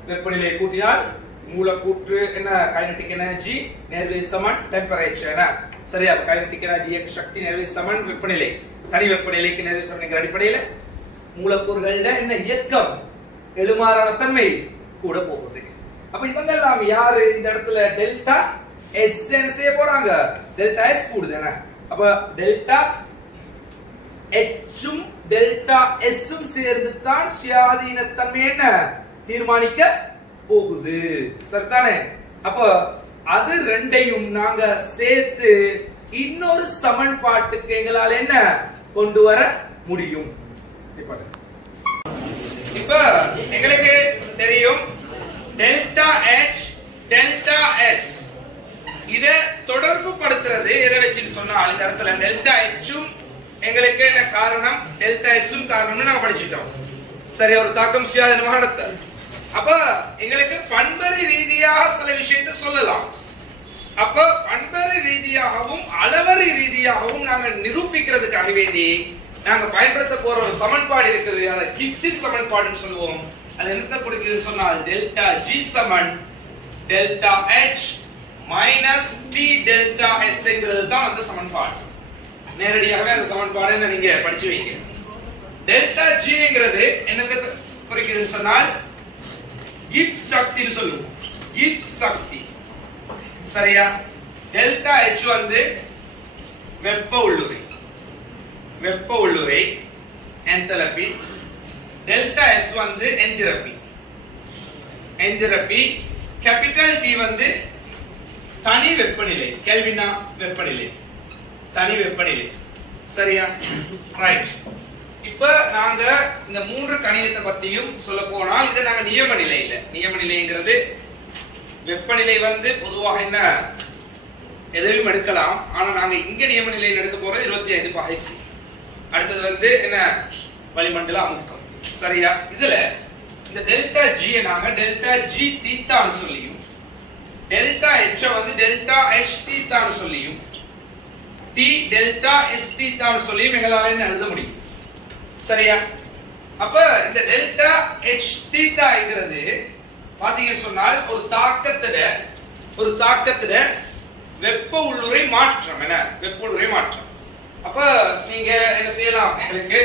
வெப்பநிலையை கூட்டினால் மூலக்கூற்று என்ன கைனடிக் எனர்ஜி நேர்விகித சமன் டெம்பரேச்சர் என்ன சரியா கைனடிக் எனர்ஜி இயக்க சக்தி நேர்விகித சமன் வெப்பநிலை தனி வெப்பநிலைக்கு நேர்விகித சமன்ங்கிற அடிப்படையில் மூலக்கூறுகளோட என்ன இயக்கம் எழுமாறான தன்மை கூட போகுது அப்ப இவங்க எல்லாம் யாரு இந்த இடத்துல டெல்டா எஸ் செய்ய போறாங்க டெல்டா எஸ் கூடுது என்ன அப்ப டெல்டா எச்சும் டெல்டா எஸ்ஸும் சேர்ந்து தான் சுயாதீன தன்மை என்ன தீர்மானிக்க போகுது சரிதானே அப்ப அது ரெண்டையும் நாங்க சேர்த்து இன்னொரு சமன்பாட்டுக்கு எங்களால என்ன கொண்டு வர முடியும் இப்ப எங்களுக்கு தெரியும் டெல்டா எச் டெல்டா எஸ் இத தொடர்பு படுத்துறது எதை வச்சுன்னு சொன்னால் இந்த இடத்துல டெல்டா எச்சும் எங்களுக்கு என்ன காரணம் டெல்டா எஸ்ஸும் காரணம்னு நாங்க படிச்சிட்டோம் சரி ஒரு தாக்கம் சுயாதீனமான அப்ப எங்களுக்கு பண்பறு ரீதியாக சில விஷயத்தை சொல்லலாம் அப்ப பண்பறு ரீதியாகவும் அளவரி ரீதியாகவும் நாங்க நிரூபிக்கிறதுக்காக வேண்டி நாங்க பயன்படுத்த போற ஒரு சமன்பாடு இருக்குது அத கிப்ஸின் சமன்பாடுன்னு சொல்லுவோம் அது என்ன கொடுக்குதுன்னு சொன்னால் டெல்டா ஜி சமன் delta H minus T delta S என்கிறது தான் அந்த சமன்பாடு நேரடியாகவே அந்த சமன்பாடை நீங்க படிச்சு வைங்க டெல்டா ஜி என்கிறது என்னத்தை குறிக்குதுன்னு சொன்னால் கிப்ஸ் சக்தின்னு சொல்லுவோம் கிப்ஸ் சக்தி சரியா டெல்டா எச் வந்து வெப்ப உள்ளுறை என்தலபி டெல்டா எஸ் வந்து எந்திரபி கேபிட்டல் டி வந்து தனி வெப்பநிலை கெல்வினா வெப்பநிலை தனி வெப்பநிலை சரியா ரைட் இப்ப நாங்க இந்த மூன்று கணிதத்தை பத்தியும் சொல்ல போனால் இது நாங்க நியம நிலைங்கிறது வெப்பநிலை வந்து பொதுவாக என்ன எதையும் எடுக்கலாம் ஆனா நாங்க இங்க நியம நிலையில் எடுக்க போறது 25 பகைசி அடுத்தது வந்து என்ன வளிமண்டல அமுக்கம் சரியா இதுல இந்த டெல்டா ஜி நாங்க டெல்டா ஜி தீட்டான்னு சொல்லியும் டெல்டா எச் வந்து டெல்டா எச் தீட்டான்னு சொல்லியும் டி டெல்டா எஸ் தீட்டான்னு சொல்லியும் எங்களால என்ன எழுத முடியும் சரியா அப்ப இந்த டெல்டா எச் தீட்டாங்கிறது பாத்தீங்கன்னு சொன்னால் ஒரு தாக்கத்துல வெப்ப உள்ளுறை மாற்றம் என்ன வெப்ப உள்ளுறை மாற்றம் அப்ப நீங்க என்ன செய்யலாம் உங்களுக்கு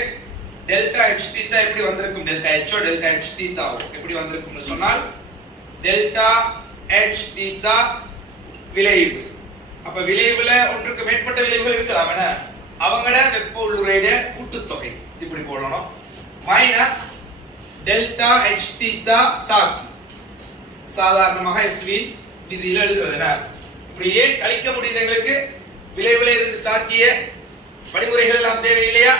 டெல்டா எச் தீட்டா எப்படி வந்திருக்கும் delta H delta H theta எப்படி வந்திருக்கும்னு சொன்னால் டெல்டா எச் தீட்டா விளைவு அப்ப விளைவுல ஒன்றுக்கு மேற்பட்ட விளைவுகள் இருக்கலாம் என்ன அவங்களோட வெப்ப உள்ளுறையோட கூட்டுத்தொகை இப்படி போடணும் மைனஸ் டெல்டா எச் தீட்டா தாக்கி சாதாரணமாக எஸ்வின் விதியில எழுதுறது இப்படி ஏன் கழிக்க முடியுது எங்களுக்கு விளைவுல இருந்து தாக்கிய படிமுறைகள் எல்லாம் தேவையில்லையா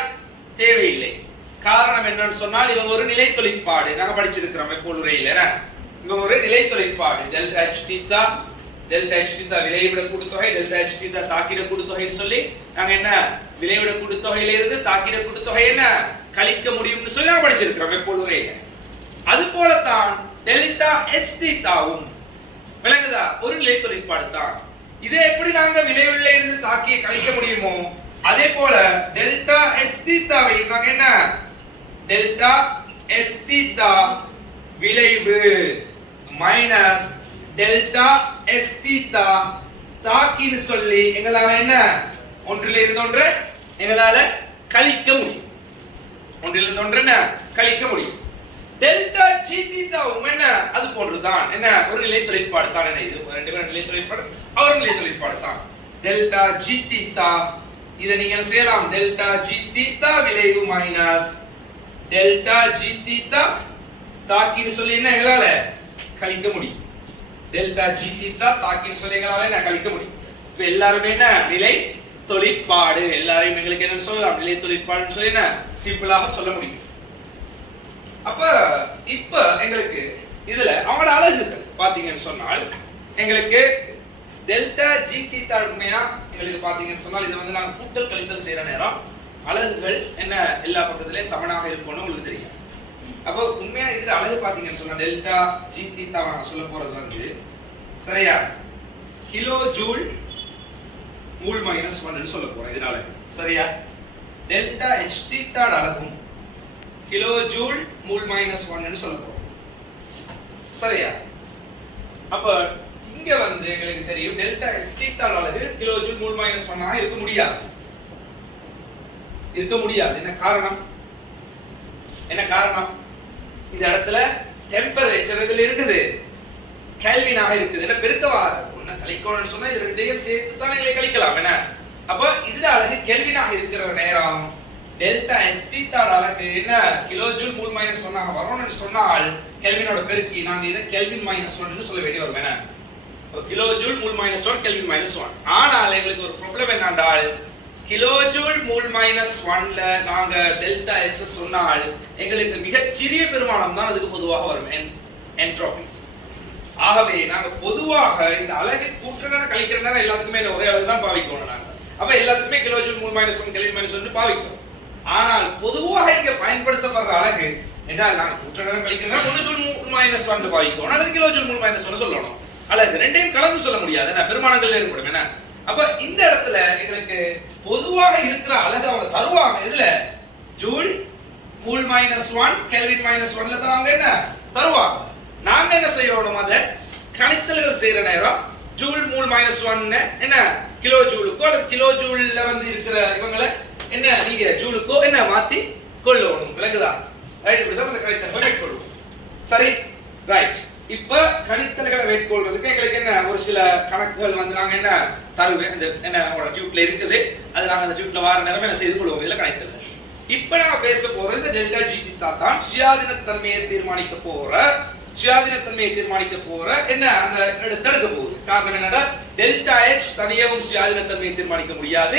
தேவையில்லை காரணம் என்னன்னு சொன்னால் இவங்க ஒரு நிலை தொழிற்பாடு நாங்க படிச்சிருக்கிறோம் வெப்ப உள்ளுறையில இவங்க ஒரு நிலை தொழிற்பாடு டெல்டா எச் தீட்டா விளைவிட கூட்டுத்தொகை டெல்டா எச் தீட்டா தாக்கிட கூட்டுத்தொகைன்னு சொல்லி நாங்க என்ன விளைவிட கூட்டுத்தொகையில இருந்து தாக்கிட கூட்டுத்தொகை என்ன கழிக்க முடியும்னு சொல்லி நாங்க படிச்சிருக்கிறோம் வெப்ப உள்ளுறையில அது போலத்தான் டெல்டா எஸ் தீட்டாவும் விளங்குதா ஒரு நிலை தொழிற்பாடு தான் இதை எப்படி நாங்க விளைவுல இருந்து தாக்கிய கழிக்க முடியுமோ அதே போல டெல்டா எஸ் தீட்டாவை நாங்க என்ன டெல்டா எஸ் தீட்டா விளைவு மைனஸ் டெல்டா எஸ் தீட்டா தாக்கின்னு சொல்லி எங்களால என்ன ஒன்றில் இருந்து ஒன்று எங்களால கழிக்க முடியும் ஒன்றில் இருந்து ஒன்று என்ன கழிக்க முடியும் டெல்டா ஜி தீட்டாவும் என்ன அது போன்றுதான் என்ன ஒரு நிலை தொழிற்பாடு தான் என்ன இது ரெண்டு பேரும் நிலை தொழிற்பாடு அவர் நிலை தொழிற்பாடு தான் டெல்டா ஜி தீட்டா இதை நீங்க செய்யலாம் டெல்டா ஜி தீட்டா விளைவு மைனஸ் டெல்டா ஜி தீட்டா தாக்கின்னு சொல்லி என்ன எங்களால கழிக்க முடியும் டெல்டா ஜி தீட்டா தாக்கின்னு சொல்லி எங்களால என்ன கழிக்க முடியும் இப்ப எல்லாருமே என்ன நிலை தொழிற்பாடு. எல்லாரையும் எங்களுக்கு என்ன சொல்லலாம், நிலை தொழிற்பாடுன்னு சொல்லி என்ன சிம்பிளாக சொல்ல முடியும். அப்ப இப்ப எங்களுக்கு இதுல அவங்களோட அலகுகள் பாத்தீங்கன்னு சொன்னால் எங்களுக்கு டெல்டா ஜி தீட்டா உண்மையா எங்களுக்கு பாத்தீங்கன்னு சொன்னால் இது வந்து நாங்க கூட்டல் கழித்தல் செய்யற நேரம் அலகுகள் என்ன எல்லா பக்கத்திலே சமனாக இருக்கும்னு உங்களுக்கு தெரியும். அப்போ உண்மையா இதுல அலகு பாத்தீங்கன்னு சொன்னா டெல்டா ஜி தீட்டா நான் சொல்ல போறது வந்து சரியா கிலோ ஜூல் மூல் மைனஸ் 1 சொல்ல போறேன் இதனால சரியா. டெல்டா h தீட்டா அலகும் கிலோ ஜூல் மூல் மைனஸ் 1 சொல்ல போறோம் சரியா. அப்ப இங்க வந்து எங்களுக்கு தெரியும் டெல்டா s தீட்டா அலகு கிலோ ஜூல் மூல் மைனஸ் 1 ஆக இருக்க முடியாது. என்ன காரணம் இந்த இடத்துல டெம்பரேச்சர் இதுல இருக்குது கெல்வினாக இருக்குது. என்ன பெருக்கவாறு ஒண்ணு கழிக்கணும்னு சொன்னா இது ரெண்டையும் சேர்த்து தான் நீங்க கழிக்கலாம். என்ன அப்ப இதுல அலகு கெல்வினாக இருக்கிற நேரம் டெல்டா எஸ் தீட்டா அலகு என்ன கிலோ ஜூல் மூல் மைனஸ் 1 ஆக வரணும்னு சொன்னால் கெல்வினோட பெருக்கி நாங்க இதை கெல்வின் மைனஸ் 1 சொல்ல வேண்டி வரும். என்ன kilo joule mole minus 1 kelvin minus 1. ஆனால் எங்களுக்கு ஒரு ப்ராப்ளம் என்னென்றால் கிலோ ஜூல் மூல் மைனஸ் 1ல நாங்க டெல்டா எஸ் சொன்னால் எங்களுக்கு மிகச் சிறிய பெருமானம் தான் அதுக்கு பொதுவாக வரும் என்ட்ரோபி. ஆகவே நாங்க பொதுவாக இந்த அலகை கூட்டுற கழிக்கிற நேரம் எல்லாத்துக்குமே ஒரே அளவு தான் பாவிக்கணும். நாங்க அப்ப எல்லாத்துக்குமே kilo joule mole minus 1 kelvin minus 1 பாவிக்கிறோம். ஆனால் பொதுவாக இங்க பயன்படுத்தப்படுற அலகு என்றால் நாங்க கூட்டுற நேரம் கழிக்கிற நேரம் 1 ஜூல் மூல் மைனஸ் 1 பாவிக்கணும் அல்லது கிலோ ஜூல் மூல் மைனஸ் 1 சொல்லணும். அலகு ரெண்டையும் கலந்து சொல்ல முடியாது. பெருமானங்கள் ஏற்படும். என்ன அப்ப இந்த இடத்துல எங்களுக்கு பொதுவாக இருக்கிற அலகு அவங்க தருவாங்க. இதுல joule mole minus 1 kelvin minus 1ல தான் அவங்க என்ன தருவாங்க. நாங்க என்ன செய்யணும், அத கணித்தல்கள் செய்யற நேரம் ஜூல் மூல் மைனஸ் 1 என்ன கிலோ ஜூலுக்கோ அல்லது கிலோ ஜூல்ல வந்து இருக்கிற இவங்களை என்ன நீங்க ஜூலுக்கோ என்ன மாத்தி கொள்ளணும். விளங்குதா? ரைட். இப்படிதான் அந்த கணித்தல்களை மேற்கொள்ளும். சரி ரைட். இப்ப கணித்தல்களை மேற்கொள்றதுக்கு எங்களுக்கு என்ன ஒரு சில கணக்குகள் வந்து நாங்க என்ன தருவேன். இந்த என்ன டியூட்ல இருக்குது அது நாங்க அந்த டியூட்ல வார நேரம் என்ன செய்து கொள்வோம். இதுல கணித்தல்கள். இப்ப நாங்க பேச போறது இந்த டெல்டா ஜி தீட்டா தான் சுயாதீனத்தன்மையை தீர்மானிக்க போற என்ன அந்த தடுக்க போகுது. காரணம் என்னன்னா டெல்டா எச் தனியாகவும் சுயாதீனத்தன்மையை தீர்மானிக்க முடியாது,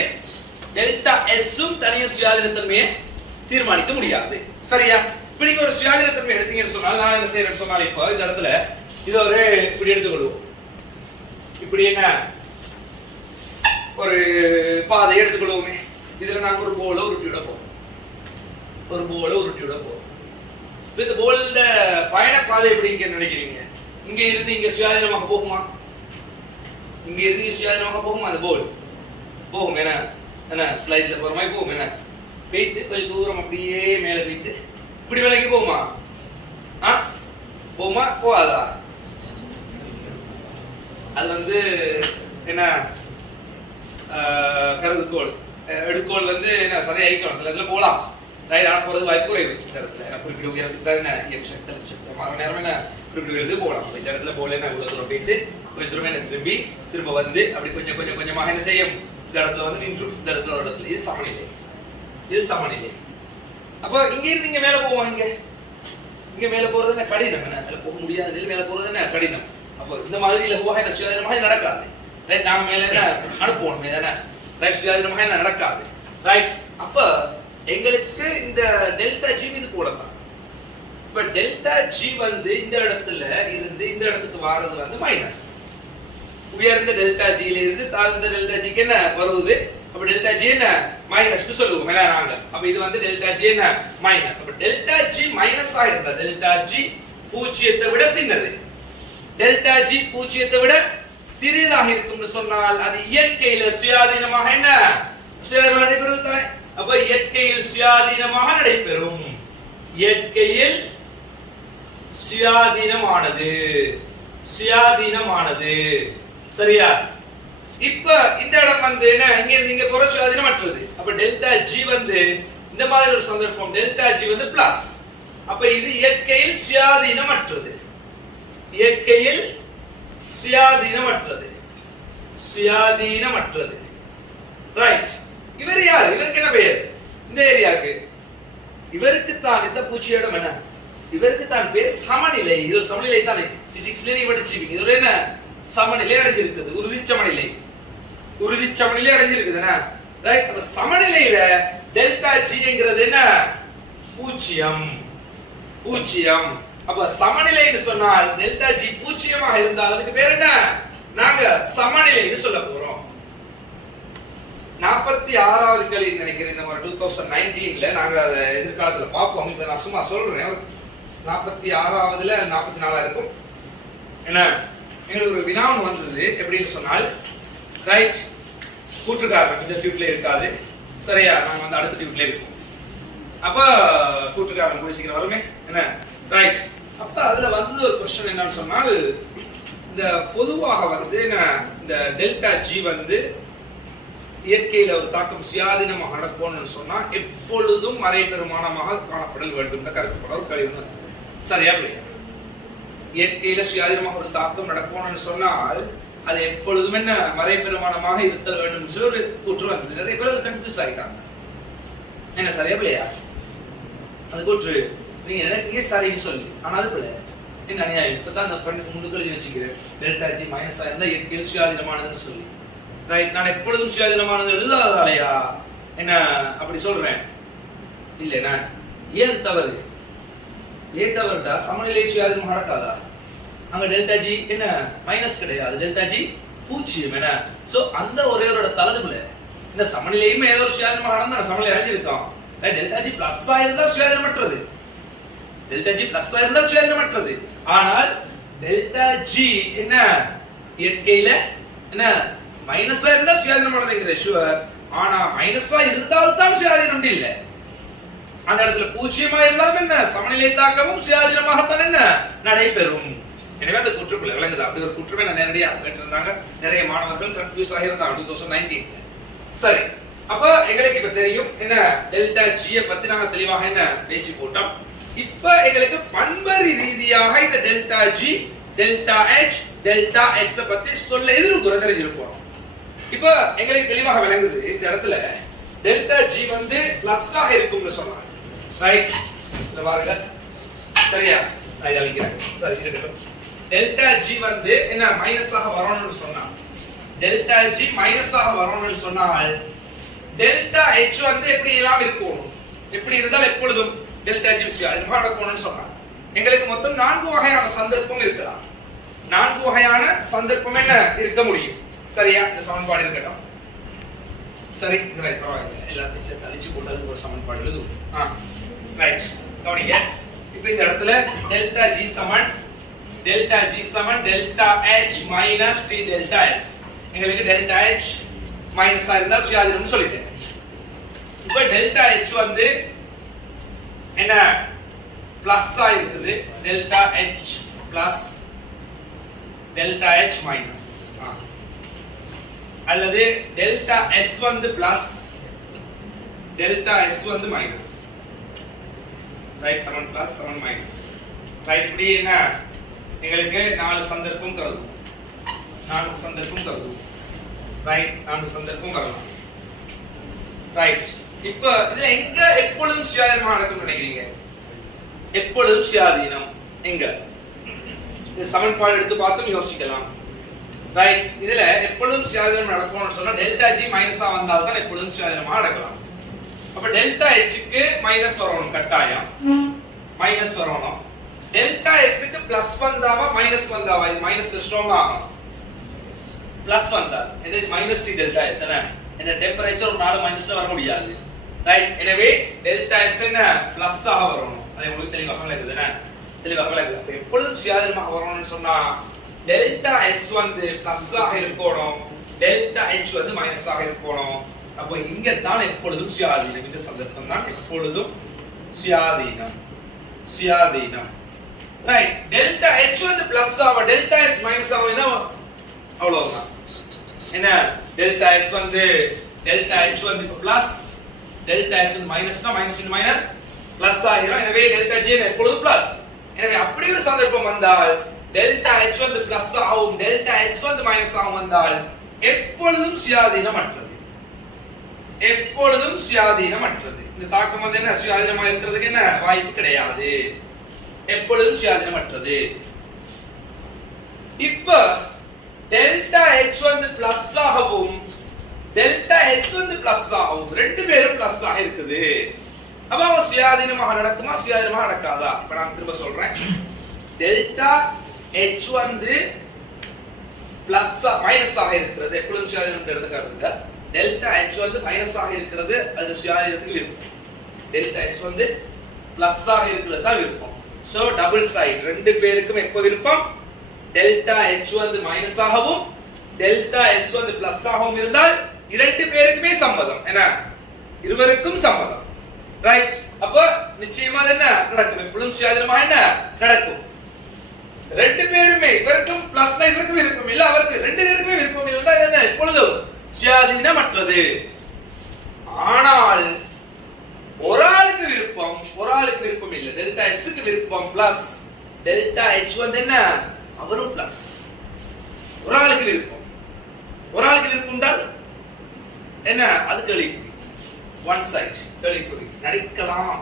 டெல்டா எஸ்ஸும் தனியாக சுயாதீனத்தன்மையை தீர்மானிக்க முடியாது. சரியா? இப்ப நீங்க ஒரு சுயாதீனத்தன்மை எடுத்தீங்கன்னு சொன்னால் நான் என்ன செய்யறேன்னு சொன்னால் இப்போ இந்த இடத்துல இது ஒரு இப்படி எடுத்துக்கொள்வோம். இப்படி என்ன ஒரு பாதை எடுத்துக்கொள்வோமே. இதுல நாங்க ஒரு போல உருட்டி விட போறோம். இந்த போல்ட பயண பாதை எப்படி நினைக்கிறீங்க? இங்க இருந்து இங்க சுயாதீனமாக போகுமா? அந்த போல் போகும். என்ன ஸ்லைட்ல போற மாதிரி போகும். என்ன வைத்து கொஞ்சம் தூரம் அப்படியே மேல வைத்து இப்படி விலைக்கு போகுமா? போகாதா? அது வந்து என்ன கருதுகோள் எடுக்கோள் வந்து என்ன சரியா ஈக்கணும். சில இடத்துல போலாம், போறது வாய்ப்பு குறைவு. இந்த இடத்துல குறிப்பிட்ட உயரத்துக்கு தான் என்ன நேரம் என்ன குறிப்பிட்ட உயரத்துக்கு போகலாம். இந்த இடத்துல போல என்ன இவ்வளவு தூரம் போயிட்டு கொஞ்சம் தூரம் என்ன திரும்ப வந்து அப்படி கொஞ்சம் கொஞ்சமாக என்ன செய்யும். இந்த இடத்துல வந்து நின்று இந்த இடத்துல ஒரு இடத்துல இது சமநிலை. அப்ப இங்க இருந்து இங்க மேல போவோம். இங்க மேல போறது என்ன கடினம். என்ன மேல போக முடியாது, மேல போறது என்ன கடினம். அப்ப இந்த மாதிரி லகுவாக என்ன சுயாதீனமாக நடக்காது. ரைட். நாம மேல என்ன அனுப்பணும். ரைட். சுயாதீனமாக என்ன நடக்காது. ரைட். அப்ப எங்களுக்கு இந்த டெல்டா ஜி இது போலதான். இப்ப டெல்டா ஜி வந்து இந்த இடத்துல இருந்து இந்த இடத்துக்கு வாரது வந்து மைனஸ். உயர்ந்த டெல்டா ஜில இருந்து தாழ்ந்த டெல்டா ஜிக்கு என்ன வருவது. அப்ப டெல்டா ஜி என்ன மைனஸ் சொல்லுவோம் நாங்க. அப்ப இது வந்து டெல்டா ஜி என்ன மைனஸ். அப்ப டெல்டா ஜி மைனஸ் ஆயிருந்தா டெல்டா ஜி பூஜ்ஜியத்தை விட சின்னது. டெல்டா ஜி பூஜ்ஜியத்தை விட சிறியதாக இருக்கும்னு சொன்னால் அது இயற்கையில சுயாதீனமாக என்ன நடைபெறும். அப்ப இயற்கையில் சுயாதீனமாக நடைபெறும். இயற்கையில் சுயாதீனமானது. சரியா? இப்ப இந்த இடம் வந்து என்ன இங்க இருந்து இங்க போற சுயாதீனமற்றது. அப்ப டெல்டா ஜி வந்து இந்த மாதிரி ஒரு சந்தர்ப்பம் டெல்டா ஜி வந்து பிளஸ். அப்ப இது இயற்கையில் சுயாதீனமற்றது. ரைட். இவர் யார்? இவருக்கு என்ன பெயர்? இந்த ஏரியாக்கு இவருக்கு தான் இந்த பூச்சியிடம் என்ன இவருக்கு தான் பேர் சமநிலை. இது சமநிலை தானே பிசிக்ஸ்ல நீ படிச்சிருக்கீங்க. இது என்ன சமநிலை அடைஞ்சிருக்குது, ஒரு சமநிலை. உறுதி சமநிலை அடைஞ்சிருக்குதுன்னா ரைட். அப்ப சமநிலையில டெல்டா ஜிங்கிறது என்ன? பூஜ்ஜியம். பூஜ்ஜியம். அப்ப சமநிலைன்னு சொன்னால் டெல்டா ஜி பூஜ்ஜியமாக இருந்தால் அதுக்கு பேர் என்ன? நாங்க சமநிலைன்னு சொல்ல போறோம். 46வது கேள்வி நினைக்கிறேன் இந்த மாதிரி 2019ல நாங்க அதை எதிர்காலத்துல பார்ப்போம். இப்ப நான் சும்மா சொல்றேன். 46வதுல 44 இருக்கும். என்ன எங்களுக்கு ஒரு வினாவும் வந்தது எப்படின்னு சொன்னால் ரைட் கூட்டுக்காரன் இந்த டியூப்ல இருக்காது சரியா, நாங்க வந்து அடுத்த டியூப்ல இருக்கோம். அப்ப கூட்டுக்காரன் கூட சீக்கிரம் வருமே என்ன ரைட். அப்ப அதுல வந்து ஒரு क्वेश्चन என்னன்னு சொன்னால் இந்த பொதுவாக வந்து என்ன இந்த டெல்டா ஜி வந்து இயற்கையில ஒரு தாக்கம் சுயாதீனமாக நடக்கணும்னு சொன்னா எப்பொழுதும் மறைபெருமானமாக காணப்படல் வேண்டும் கருத்துப்பட ஒரு கேள்வி வந்து சரியா இல்லையா? இயற்கையில சுயாதீனமாக ஒரு தாக்கம் நடக்கணும்னு சொன்னால் அது எப்பொழுதும் என்ன மறைபெருமானமாக இருத்தல் வேண்டும் சொல்லி ஒரு கூற்று வந்தது. நிறைய பேர் கன்ஃபியூஸ் ஆகிட்டாங்க. என்ன சரியா இல்லையா? அது கூற்று நீங்க எனக்கு சரின்னு சொல்லி ஆனா அது பிள்ளை என்ன அநியாயம். இப்பதான் அந்த முன்னுக்கு வச்சுக்கிறேன் டெல்டா ஜி மைனஸ் ஆயிருந்தா இயற்கையில் சுயாதீனமானதுன்னு சொல்லி ரைட். நான் எப்பொழுதும் சுயாதீனமானது எழுதாதாலையா என்ன அப்படி சொல்றேன் இல்லைன்னா ஏன் தவறு? ஏன் தவறுடா? சமநிலை சுயாதீனமாக நடக்காதா? அங்க டெல்டா ஜி என்ன மைனஸ் கிடையாது, டெல்டா ஜி பூஜ்ஜியம். என்ன சோ அந்த ஒரே ஒரு தலதுல இந்த சமநிலையுமே ஏதோ ஒரு சுயாதீனமாக நடந்தா சமநிலை அடைஞ்சிருக்கோம். டெல்டா ஜி பிளஸ் ஆயிருந்தா சுயாதீனமற்றது, டெல்டா ஜி பிளஸ் ஆயிருந்தா சுயாதீனமற்றது. ஆனால் டெல்டா ஜி என்ன இயற்கையில என்ன மைனஸா இருந்தா சுயாதீனமானதுங்கிற ஷுவர். ஆனா மைனஸா இருந்தால் தான் சுயாதீனம் இல்ல. அந்த இடத்துல பூஜ்ஜியமா இருந்தாலும் என்ன சமநிலை தாக்கமும் சுயாதீனமாகத்தான் என்ன நடைபெறும். எனவே அந்த குற்றப்பிள்ளை விளங்குது. அப்படி ஒரு குற்றமே நான் நேரடியாக கேட்டிருந்தாங்க. நிறைய மாணவர்கள் கன்ஃபியூஸ் ஆகியிருந்தாங்க 2019. சரி, அப்ப எங்களுக்கு இப்ப தெரியும் என்ன டெல்டா ஜி பத்தி நாங்க தெளிவாக என்ன பேசி போட்டோம். இப்ப எங்களுக்கு பண்பறி ரீதியாக இந்த delta G, delta H, delta S பத்தி சொல்ல எதிர்ப்பு தெரிஞ்சிருப்போம். இப்ப எங்களுக்கு தெளிவாக விளங்குது இந்த இடத்துல டெல்டா ஜி வந்து பிளஸ் ஆக இருக்கும்னு சொன்னாங்க ரைட். இந்த பாருங்க சரியா, நான் அழிக்கிறேன். சரி இருக்கட்டும். டெல்டா ஜி வந்து என்ன மைனஸ் ஆக வரணும்னு சொன்னா டெல்டா ஜி மைனஸ் ஆக வரணும்னு சொன்னால் டெல்டா எச் வந்து எப்படி எல்லாம் இருக்கும், எப்படி இருந்தால் எப்பொழுதும் டெல்டா ஜி சுயாதீனமாக நடக்கணும்னு சொன்னா எங்களுக்கு மொத்தம் 4 வகையான சந்தர்ப்பம் இருக்கலாம். 4 வகையான சந்தர்ப்பம் என்ன இருக்க முடியும் சரியா? இந்த சமன்பாடு இருக்கட்டும். சரி ரைட், எல்லாத்தையும் சேர்த்து அழிச்சு போட்டது ஒரு சமன்பாடு எழுதுவோம். ரைட் கவனிங்க. இப்போ இந்த இடத்துல டெல்டா ஜி சமன் delta H minus T delta S. எங்களுக்கு டெல்டா எச் மைனஸ் இருந்தா சுயாதீனம் சொல்லிட்டேன். இப்போ டெல்டா எச் வந்து என்ன பிளஸ் ஆ இருக்குது, delta H plus delta H minus, அல்லது டெல்டா எஸ் வந்து பிளஸ் டெல்டா எஸ் வந்து மைனஸ் ரைட். சமன் பிளஸ் சமன் மைனஸ் ரைட். இப்படி என்ன எங்களுக்கு 4 சந்தர்ப்பம் கருதும், 4 சந்தர்ப்பம் கருதும் ரைட். 4 சந்தர்ப்பம் வரலாம் ரைட். இப்போ இதுல எங்க எப்பொழுதும் சுயாதீனம் நடக்கும் நினைக்கிறீங்க? எப்பொழுதும் சுயாதீனம் எங்க? இந்த சமன்பாடு எடுத்து பார்த்து யோசிக்கலாம் ரைட். இதுல எப்பொழுதும் சுயாதீனம் நடக்கும்னு சொன்னா டெல்டா ஜி மைனஸா வந்தால் தான் எப்பொழுதும் சுயாதீனமா நடக்கலாம். அப்ப டெல்டா எச்க்கு மைனஸ் வரணும், கட்டாயம் மைனஸ் வரணும். டெல்டா எஸ்க்கு பிளஸ் வந்தாவா மைனஸ் வந்தாவா? இது மைனஸ் ஸ்ட்ராங்கா ஆகும். பிளஸ் வந்தா இது மைனஸ் டி டெல்டா எஸ் என்ன டெம்பரேச்சர் ஒரு 4 மைனஸ்ல வர முடியாது ரைட். எனவே டெல்டா எஸ் என்ன பிளஸ் ஆக வரணும். அது உங்களுக்கு தெளிவாக விளங்குதுனா? தெளிவாக விளங்குது. அப்ப எப்பொழுதும் சுயாதீனமாக வரணும்னு சொன்னா டெல்டா எஸ் வந்து பிளஸ் ஆக இருக்கணும், டெல்டா எச் வந்து மைனஸ் ஆக இருக்கணும். அப்ப இங்க தான் எப்பொழுதும் சுயாதீனம். இந்த சந்தர்ப்பம் தான் எப்பொழுதும் சுயாதீனம். சுயாதீனம் ரைட். டெல்டா எச் வந்து பிளஸ் ஆவ, டெல்டா எஸ் மைனஸ் ஆவனா அவ்வளவுதான். என்ன டெல்டா எஸ் வந்து டெல்டா எச் வந்து பிளஸ், டெல்டா எஸ் வந்து மைனஸ்னா மைனஸ் இன்டு மைனஸ் பிளஸ் ஆகிரும். எனவே டெல்டா ஜி எப்பொழுதும் பிளஸ். எனவே அப்படி ஒரு சந்தர்ப்பம் வந்தால் டெல்டா எச் வந்து பிளஸ் ஆகும், டெல்டா எஸ் வந்து மைனஸ் ஆகும் வந்தால் எப்பொழுதும் சுயாதீனமற்றது. எப்பொழுதும் சுயாதீனமற்றது. இந்த தாக்கம் வந்து என்ன சுயாதீனமா இருக்கிறதுக்கு என்ன வாய்ப்பு கிடையாது. எப்பொழுதும் சுயாதீனமற்றது. இப்ப டெல்டா எச் வந்து பிளஸ் ஆகவும் டெல்டா எஸ் வந்து பிளஸ் ஆகும். ரெண்டு பேரும் பிளஸ் ஆக இருக்குது. அப்ப அவன் சுயாதீனமாக நடக்குமா சுயாதீனமாக நடக்காதா? இப்ப நான் திரும்ப சொல்றேன். டெல்டா H வந்து பிளஸ் மைனஸ் ஆக இருக்கிறது. எப்பொழுதும் சுயாதீனம் எடுத்துக்காட்டுங்க. டெல்டா H வந்து மைனஸ் ஆக இருக்கிறது, அது சுயாதீனத்துக்கு விருப்பம். டெல்டா S வந்து பிளஸ் ஆக இருக்கிறது தான் விருப்பம். சோ டபுள் சைடு ரெண்டு பேருக்கும் எப்ப விருப்பம்? டெல்டா H வந்து மைனஸ் ஆகவும் டெல்டா S வந்து பிளஸ் ஆகவும் இருந்தால் இரண்டு பேருக்குமே சம்மதம். என்ன? இருவருக்கும் சம்மதம். ரைட்? அப்ப நிச்சயமா என்ன நடக்கும்? எப்பொழுதும் சுயாதீனமா என்ன நடக்கும்? ரெண்டு பேருமே, இவருக்கும் பிளஸ்ல இவருக்கும் விருப்பம் இல்ல, அவருக்கு ரெண்டு பேருக்குமே விருப்பம் இல்ல, என்ன எப்பொழுதும் சுயாதீனமற்றது. ஆனால் ஒரு ஆளுக்கு விருப்பம் இல்ல. டெல்டா S க்கு விருப்பம் பிளஸ், டெல்டா H வந்து என்ன அவரும் பிளஸ். ஒரு ஆளுக்கு விருப்பம் என்றால் என்ன? அது கேள்விக்குறி. ஒன் சைடு கேள்விக்குறி. நடக்கலாம்.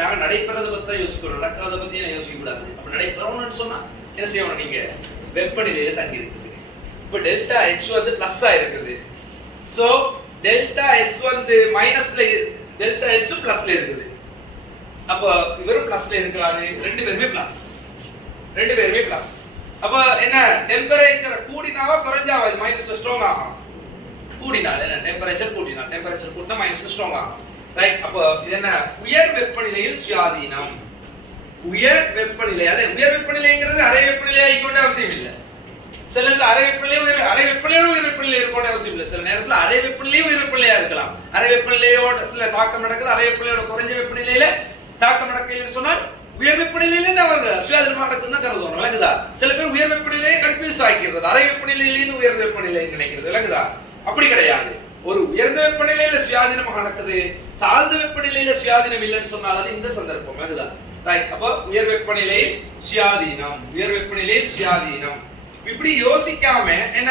நாங்க நடைபெறத பத்தி யோசிக்கிறோம், நடக்கிறத பத்தி யோசிக்க கூடாது. அப்ப நடைபெறணும்னு சொன்னா என்ன செய்யணும்? நீங்க வெப்பநிலையில தங்கி இருக்குது. இப்ப டெல்டா H வந்து பிளஸ் இருக்குது. சோ டெல்டா S வந்து மைனஸ்ல, டெல்டா S பிளஸ்ல இருக்குது. அப்ப இவரும் பிளஸ்ல இருக்காரு, ரெண்டு பேருமே பிளஸ். அப்ப என்ன? டெம்பரேச்சர் கூடினாவா குறைஞ்சாவா? இது மைனஸ்ல ஸ்ட்ராங் ஆகும். கூடினால் என்ன? டெம்பரேச்சர் கூட்டினா, டெம்பரேச்சர் கூட்டினா மைனஸ்ல ஸ்ட்ராங் ஆகும். ரைட்? அப்ப இது என்ன? உயர் வெப்பநிலையில் சுயாதீனம். உயர் வெப்பநிலை, அதே உயர் வெப்பநிலைங்கிறது அரை வெப்பநிலையா இருக்கொண்ட அவசியம் இல்ல. சில நேரத்துல அரை வெப்பநிலையோட உயர் வெப்பநிலை இருக்கொண்ட அவசியம் இல்ல. சில நேரத்துல அரை வெப்பநிலையும் உயர் வெப்பநிலையா இருக்கலாம். அரை வெப்பநிலையோட தாக்கம் நடக்குது, அரை வெப்பநிலையோட குறைஞ்ச வெப்பநிலையில தாக்கம் நடக்கலன்னு சொன்னால் உயர் வெப்பநிலையில அவங்க சுயாதீனமா நடக்குதுன்னு தான் கருதுவாங்க. விளங்குதா? சில பேர் உயர் வெப்பநிலையை கன்ஃபியூஸ் ஆக்கிடுறது, அரை வெப்பநிலையிலிருந்து உயர் வெப்பநிலை நினைக்கிறது. விளங்குதா? அப்படி கிடையாது. ஒரு உயர்ந்த வெப்பநிலையில சுயாதீனமாக நடக்குது, தாழ்ந்த வெப்பநிலையில சுயாதீனம் இல்லைன்னு சொன்னால் அது இந்த சந்தர்ப்பம். விளங்குதா? ரைட்? அப்ப உயர் வெப்பநிலையில் சுயாதீனம். இப்படி யோசிக்காம என்ன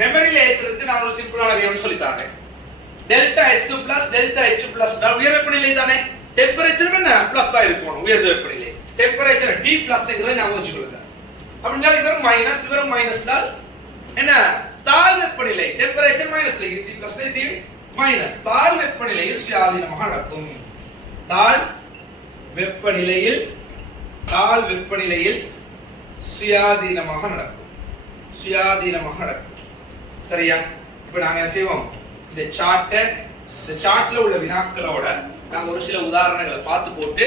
மெமரியில ஏத்துறதுக்கு நான் ஒரு சிம்பிளான விஷயம் சொல்லி தரேன். Delta S plus delta H plus உயர் வெப்பநிலை தானே, டெம்பரேச்சர் என்ன பிளஸ் ஆயிருக்கும். உயர்ந்த வெப்பநிலை டெம்பரேச்சர் T பிளஸ்ங்கிறத ஞாபகம் வச்சுக்கொள்ளுங்க. அப்படின்னா இவரும் மைனஸ் என்ன? தாழ் வெப்பநிலை டெம்பரேச்சர் மைனஸ்ல, T பிளஸ் T மைனஸ். தாழ் வெப்பநிலையில் சுயாதீனமாக நடக்கும். தாழ் வெப்பநிலையில் சுயாதீனமாக நடக்கும். சரியா? இப்ப நாங்க என்ன செய்வோம்? இந்த சார்ட்ல உள்ள வினாக்களோட நாங்க ஒரு சில உதாரணங்களை பார்த்து போட்டு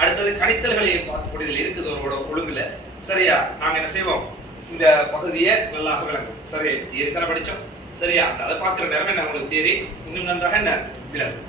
அடுத்தது கணித்தல்களையும் பார்த்து போட்டு இதுல இருக்குது அவரோட ஒழுங்குல. சரியா? நாங்க என்ன செய்வோம்? இந்த பகுதியை நல்லா விளங்கும். சரி, எத்தனை படிச்சோம்? சரியா? அதை பார்க்கிற நேரம் என்ன உங்களுக்கு தேரி இன்னும் நன்றாக என்ன விளங்கும்.